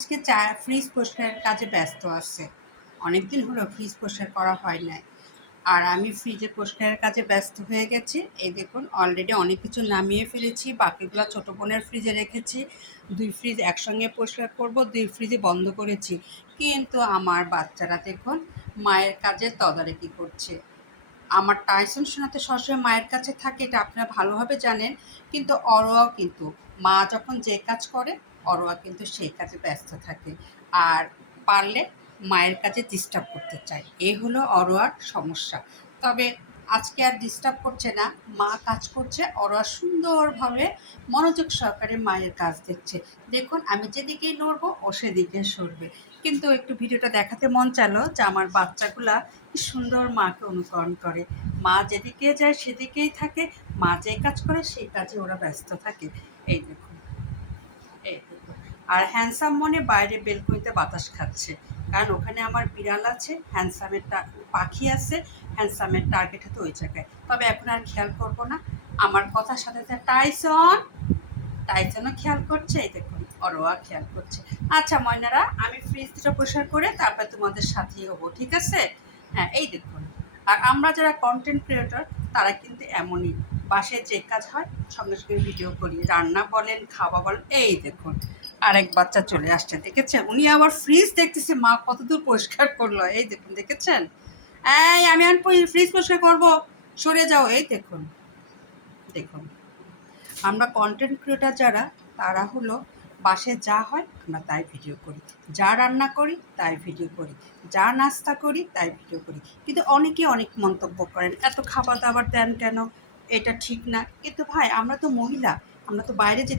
আজকে ফ্রিজ পরিষ্কারের কাজে ব্যস্ত আছে। অনেকদিন হলো ফ্রিজ পরিষ্কার করা হয় নাই। আর আমি ফ্রিজে পরিষ্কারের কাজে ব্যস্ত হয়ে গেছি। এই দেখুন অলরেডি অনেক কিছু নামিয়ে ফেলেছি, বাকিগুলো ছোটো বোনের ফ্রিজে রেখেছি। 2 ফ্রিজ একসঙ্গে পরিষ্কার করব, 2 ফ্রিজে বন্ধ করেছি। কিন্তু আমার বাচ্চারা দেখুন মায়ের কাজে তদারকি করছে। আমার টাইসন সোনা তো সবসময় মায়ের কাছে থাকে, এটা আপনারা ভালোভাবে জানেন। কিন্তু অরোয়াও কিন্তু মা যখন যে কাজ করে অরোয়া কিন্তু সেই কাজে ব্যস্ত থাকে। আর পারলে মায়ের কাজে ডিস্টার্ব করতে চায়, এই হলো অরোয়ার সমস্যা। তবে আজকে আর ডিস্টার্ব করছে না, মা কাজ করছে, অরোয়া সুন্দরভাবে মনোযোগ সহকারে মায়ের কাজ দেখছে। দেখুন আমি যেদিকেই নড়বো ও সেদিকে সরবে। কিন্তু একটু ভিডিওটা দেখাতে মন চাইলো যে আমার বাচ্চাগুলা কি সুন্দর মাকে অনুকরণ করে। মা যেদিকে যায় সেদিকেই থাকে, মা যে কাজ করে সেই কাজে ওরা ব্যস্ত থাকে। এই দেখুন, এই দেখুন। আর হ্যান্ডসাম মনে বাইরে বেলকনিতে বাতাস খাচ্ছে, কারণ ওখানে আমার বিড়াল আছে, হ্যান্ডসামের পাখি আছে, হ্যান্ডসামের টার্গেট হতো ওই জায়গায়। তবে এখন আর খেয়াল করবো না, আমার কথার সাথে সাথে টাইসনও খেয়াল করছে, এই দেখুন অরোয়া খেয়াল করছে। আচ্ছা ময়নারা, আমি ফ্রিজ দুটো পরিষ্কার করে তারপর তোমাদের সাথেই হবো, ঠিক আছে? হ্যাঁ, এই দেখুন। আর আমরা যারা কন্টেন্ট ক্রিয়েটর তারা কিন্তু এমনই, বাসায় যে কাজ হয় সঙ্গে সঙ্গে ভিডিও করি, রান্না বলেন খাওয়া বলেন। এই দেখুন আরেক বাচ্চা চলে আসছে, দেখেছেন? উনি আবার ফ্রিজ দেখতেছে মা কতদূর পরিষ্কার করলো। এই দেখুন, দেখেছেন? এই আমি আর ফ্রিজ পরিষ্কার করবো, সরে যাও। এই দেখুন, দেখুন আমরা কন্টেন্ট ক্রিয়েটার যারা, তারা হলো বাসায় যা হয় আমরা তাই ভিডিও করি, যা রান্না করি তাই ভিডিও করি, যা নাস্তা করি তাই ভিডিও করি। কিন্তু অনেকে অনেক মন্তব্য করেন, এত খাবার দাবার দেন কেন, এটা ঠিক না। কিন্তু ভাই আমরা তো মহিলা, আমরা তো বাইরে যেতে